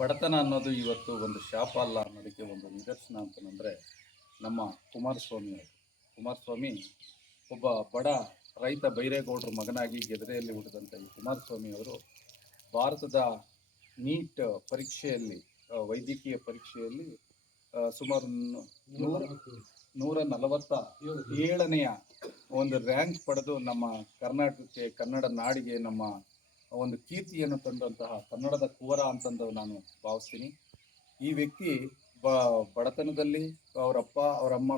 ಬಡತನ ಅನ್ನೋದು ಇವತ್ತು ಒಂದು ಶಾಪ ಅಲ್ಲ ಅನ್ನೋದಕ್ಕೆ ಒಂದು ನಿದರ್ಶನ ಅಂತಂದರೆ ನಮ್ಮ ಕುಮಾರಸ್ವಾಮಿ ಅವರು. ಕುಮಾರಸ್ವಾಮಿ ಒಬ್ಬ ಬಡ ರೈತ ಬೈರೇಗೌಡರ ಮಗನಾಗಿ ಗೆದರೆಯಲ್ಲಿ ಹುಟ್ಟಿದಂಥ ಈ ಕುಮಾರಸ್ವಾಮಿ ಅವರು ಭಾರತದ ನೀಟ್ ಪರೀಕ್ಷೆಯಲ್ಲಿ ವೈದ್ಯಕೀಯ ಪರೀಕ್ಷೆಯಲ್ಲಿ ಸುಮಾರು 147ನೆಯ ಒಂದು ರ್ಯಾಂಕ್ ಪಡೆದು ನಮ್ಮ ಕರ್ನಾಟಕಕ್ಕೆ, ಕನ್ನಡ ನಾಡಿಗೆ ನಮ್ಮ ಒಂದು ಕೀರ್ತಿಯನ್ನು ತಂದಂತಹ ಕನ್ನಡದ ಕುವರ ಅಂತಂದು ನಾನು ಭಾವಿಸ್ತೀನಿ. ಈ ವ್ಯಕ್ತಿ ಬಡತನದಲ್ಲಿ ಅವರಪ್ಪ ಅವರಮ್ಮ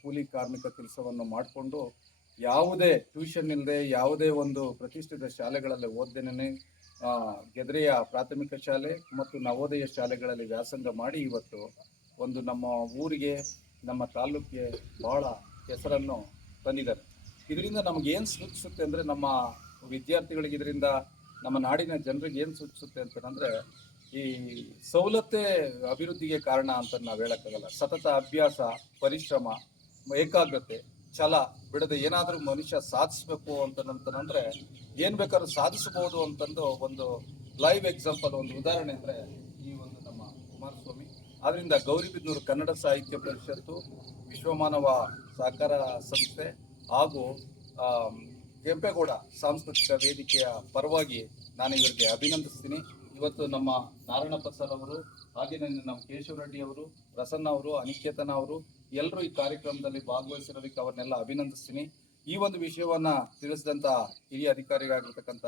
ಕೂಲಿ ಕಾರ್ಮಿಕ ಕೆಲಸವನ್ನು ಮಾಡಿಕೊಂಡು ಯಾವುದೇ ಟ್ಯೂಷನ್ ಇಲ್ಲದೆ ಯಾವುದೇ ಒಂದು ಪ್ರತಿಷ್ಠಿತ ಶಾಲೆಗಳಲ್ಲಿ ಓದ್ದೇನೆ ಗೆದರೆಯ ಪ್ರಾಥಮಿಕ ಶಾಲೆ ಮತ್ತು ನವೋದಯ ಶಾಲೆಗಳಲ್ಲಿ ವ್ಯಾಸಂಗ ಮಾಡಿ ಇವತ್ತು ಒಂದು ನಮ್ಮ ಊರಿಗೆ, ನಮ್ಮ ತಾಲೂಕಿಗೆ ಬಹಳ ಹೆಸರನ್ನು ತಂದಿದ್ದಾರೆ. ಇದರಿಂದ ನಮಗೇನು ಸೂಚಿಸುತ್ತೆ ಅಂದರೆ, ನಮ್ಮ ವಿದ್ಯಾರ್ಥಿಗಳಿಗೆ ಇದರಿಂದ ನಮ್ಮ ನಾಡಿನ ಜನರಿಗೆ ಏನು ಸೂಚಿಸುತ್ತೆ ಅಂತಂದರೆ, ಈ ಸವಲತ್ತೇ ಅಭಿವೃದ್ಧಿಗೆ ಕಾರಣ ಅಂತ ನಾವು ಹೇಳೋಕ್ಕಾಗಲ್ಲ. ಸತತ ಅಭ್ಯಾಸ, ಪರಿಶ್ರಮ, ಏಕಾಗ್ರತೆ, ಛಲ ಬಿಡದೆ ಏನಾದರೂ ಮನುಷ್ಯ ಸಾಧಿಸಬೇಕು ಅಂತಂದ್ರೆ ಏನು ಬೇಕಾದ್ರೂ ಸಾಧಿಸಬಹುದು ಅಂತಂದು ಒಂದು ಲೈವ್ ಎಕ್ಸಾಂಪಲ್, ಒಂದು ಉದಾಹರಣೆ ಅಂದರೆ ಈ ಒಂದು ನಮ್ಮ ಕುಮಾರಸ್ವಾಮಿ. ಆದ್ದರಿಂದ ಗೌರಿಬಿದನೂರು ಕನ್ನಡ ಸಾಹಿತ್ಯ ಪರಿಷತ್ತು, ವಿಶ್ವಮಾನವ ಸಹಕಾರ ಸಂಸ್ಥೆ ಹಾಗೂ ಕೆಂಪೇಗೌಡ ಸಾಂಸ್ಕೃತಿಕ ವೇದಿಕೆಯ ಪರವಾಗಿ ನಾನು ಇವರಿಗೆ ಅಭಿನಂದಿಸ್ತೀನಿ. ಇವತ್ತು ನಮ್ಮ ನಾರಾಯಣಪ್ಪ ಸರ್ ಅವರು, ಹಾಗೆಯೇ ನಮ್ಮ ಕೇಶವರೆಡ್ಡಿ ಅವರು, ಪ್ರಸನ್ನ ಅವರು, ಅನಿಕೇತನ ಅವರು ಎಲ್ಲರೂ ಈ ಕಾರ್ಯಕ್ರಮದಲ್ಲಿ ಭಾಗವಹಿಸಿರೋದಕ್ಕೆ ಅವ್ರನ್ನೆಲ್ಲ ಅಭಿನಂದಿಸ್ತೀನಿ. ಈ ಒಂದು ವಿಷಯವನ್ನ ತಿಳಿಸಿದಂಥ ಹಿರಿಯ ಅಧಿಕಾರಿಗಳಾಗಿರ್ತಕ್ಕಂಥ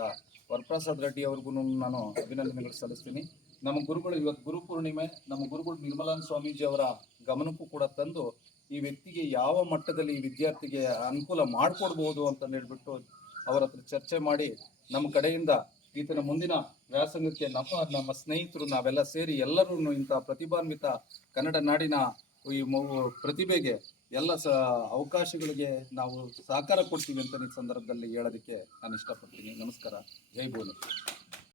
ವರಪ್ರಸಾದ್ ರೆಡ್ಡಿ ಅವ್ರಿಗೂ ನಾನು ಅಭಿನಂದನೆಗಳು ಸಲ್ಲಿಸ್ತೀನಿ. ನಮ್ಮ ಗುರುಗಳು ಇವತ್ತು ಗುರುಪೂರ್ಣಿಮೆ, ನಮ್ಮ ಗುರುಗಳು ನಿರ್ಮಲಾನಂದ ಸ್ವಾಮೀಜಿ ಅವರ ಗಮನಕ್ಕೂ ಕೂಡ ತಂದು ಈ ವ್ಯಕ್ತಿಗೆ ಯಾವ ಮಟ್ಟದಲ್ಲಿ ಈ ವಿದ್ಯಾರ್ಥಿಗೆ ಅನುಕೂಲ ಮಾಡಿಕೊಡ್ಬೋದು ಅಂತ ಹೇಳ್ಬಿಟ್ಟು ಅವರ ಹತ್ರ ಚರ್ಚೆ ಮಾಡಿ ನಮ್ಮ ಕಡೆಯಿಂದ ಈತನ ಮುಂದಿನ ವ್ಯಾಸಂಗಕ್ಕೆ ನಮ್ಮ ಸ್ನೇಹಿತರು ನಾವೆಲ್ಲ ಸೇರಿ ಎಲ್ಲರೂ ಇಂಥ ಪ್ರತಿಭಾನ್ವಿತ ಕನ್ನಡ ನಾಡಿನ ಈ ಪ್ರತಿಭೆಗೆ ಎಲ್ಲ ಅವಕಾಶಗಳಿಗೆ ನಾವು ಸಹಕಾರ ಕೊಡ್ತೀವಿ ಅಂತ ಈ ಸಂದರ್ಭದಲ್ಲಿ ಹೇಳೋದಕ್ಕೆ ನಾನು ಇಷ್ಟಪಡ್ತೀನಿ. ನಮಸ್ಕಾರ. ಜೈ ಭುವನೇಶ್ವರ್.